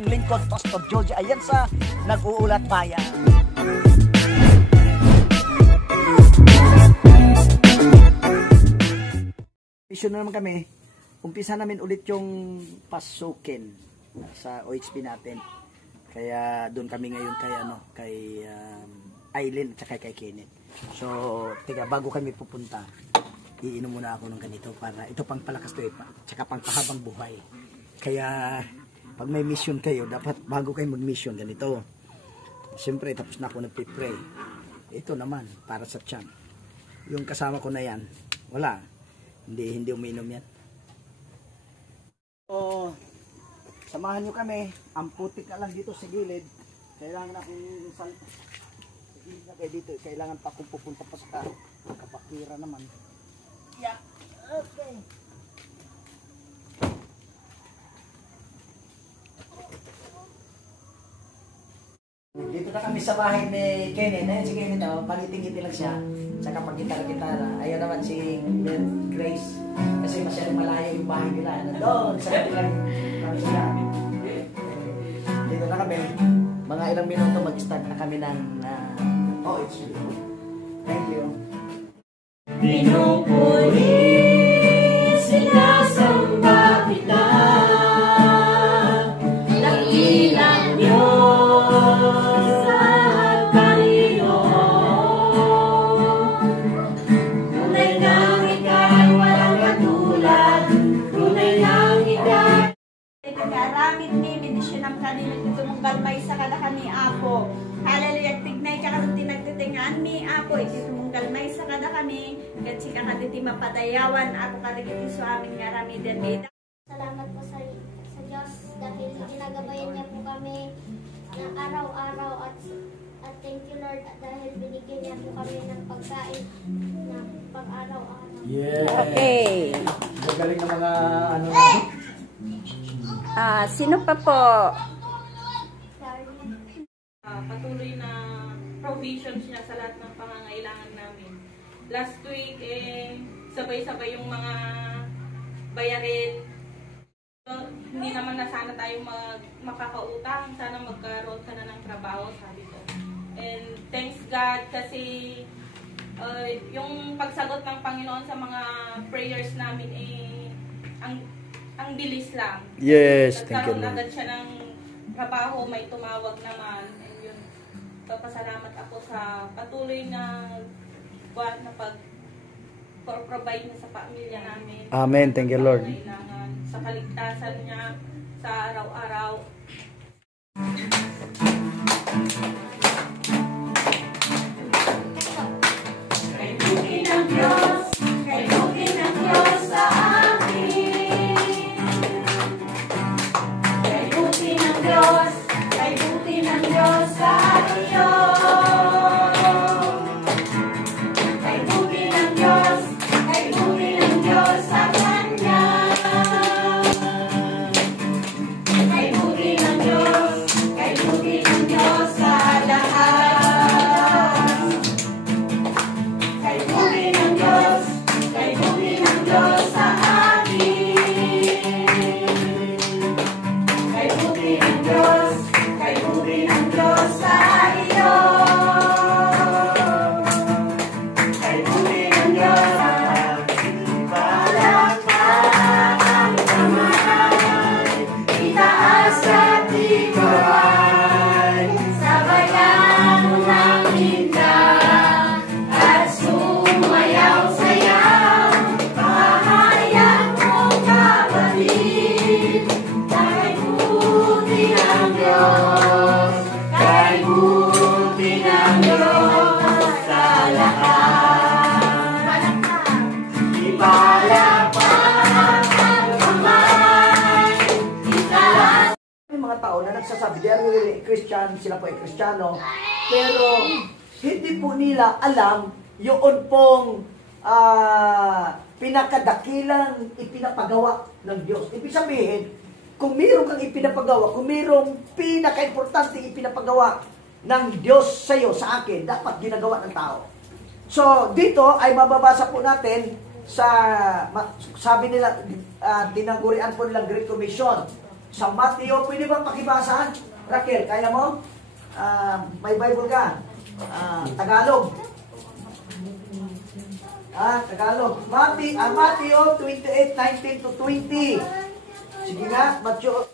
inyong lingkod, Pastor Joji Ayansa, nag-uulat bayan. Mission na naman kami. Umpisa namin ulit yung pasukin sa OHP natin. Kaya doon kami ngayon kay Aileen at kay Kenneth. So, bago kami pupunta, iinom muna ako ng ganito para ito pang palakas to tsaka pang pahabang buhay. Kaya pag may mission kayo, dapat bago kayo mag-mission ganito. Siyempre, tapos na ako nagpipray. Ito naman, para sa tiyan. Yung kasama ko na yan, wala. Hindi uminom yan. So, samahan nyo kami. Ang putik na lang dito sa gilid. Kailangan akong sa gilid na kayo dito. Kailangan pa akong pupunta pa sa kapakira naman. Yeah. Okay. Dito na kami sa bahay ni Kenneth. Ayan si Kenneth, paliting-ngiti lang siya. Tsaka pag-gitara-gitara. Ayun naman si Grace. Kasi masyadong malayo yung bahay nila. Doon, sa kanilang sila. Dito na kami. Mga ilang minuto mag-start na kami ng OHP. Thank you. Pinupuri, sinasamba kita, dakilang Diyos sa Panginoon. Tunay nang ika'y walang katulad, tunay nang ika'y nag-aaramid ni bendisyon ang kanila tumunggal may sa kalakan ni Apo. Hallelujah, tignay ka katong tinagtitingaan ni Apo, ititumunggal may sa kada kami, gatsi ka katiti mapadayawan, ako karigiti sa amin nga ramidan nida. Salamat po sa Diyos dahil ginagabayan niya po kami na araw-araw at thank you Lord dahil binigyan niya po kami ng pagkain na pang-araw-araw. Yeah. Okay. Magaling ng mga Sino pa po? Patuloy na provisions niya sa lahat ng pangangailangan namin. Last week, sabay-sabay yung mga bayarin. So, hindi naman na sana tayo makakautang. Sana magkaroon ka na ng trabaho, sabi ko. And thanks God kasi yung pagsagot ng Panginoon sa mga prayers namin ang bilis lang. Yes, thank you. Nagkaroon agad siya ng trabaho, may tumawag naman. And yun, papasalamat ako sa patuloy na pag-provide niya sa pamilya namin. Amen, thank you Lord. Sa kaligtasan niya sa araw-araw. Kay buti ng Diyos, kay buti ng Diyos sa amin. Kay buti ng Diyos, kay buti ng Diyos sa iyo. Kay buti ng Diyos, kay buti ng Diyos sa kanya. Kay buti ng Diyos, kay buti ng Diyos sa lahat. Kay buti ng Diyos, kay buti ng Diyos sa amin. Kay buti ng Diyos, kay buti ng Diyos sa iyo. Kay buti ng Diyos, palakpakan ang kamay, itaas at ibabay, sabayan ng hinda at sumayaw-sayaw, pahayag mong kapatid, kay buti ng Diyos, kay buti ng Diyos sa lahat. Ipalakpak ang kamay, itaas. May mga tao na nagsasabi, they are really Christian, sila po ay Kristiyano, pero hindi po nila alam yun pong pinakadakilang ipinapagawa ng Diyos. Ibig sabihin, kung mayroon kang ipinapagawa, kung mayroong pinaka-importante ipinapagawa ng Diyos sa iyo, sa akin, dapat ginagawa ng tao. So, dito ay mababasa po natin sa, sabi nila, tinagurian po nilang Great Commission. Sa Mateo, pwede bang pakibasa? Raquel, kaya mo? May Bible ka? Tagalog. Tagalog. Mateo 28:19 to 20. Sige nga, Mateo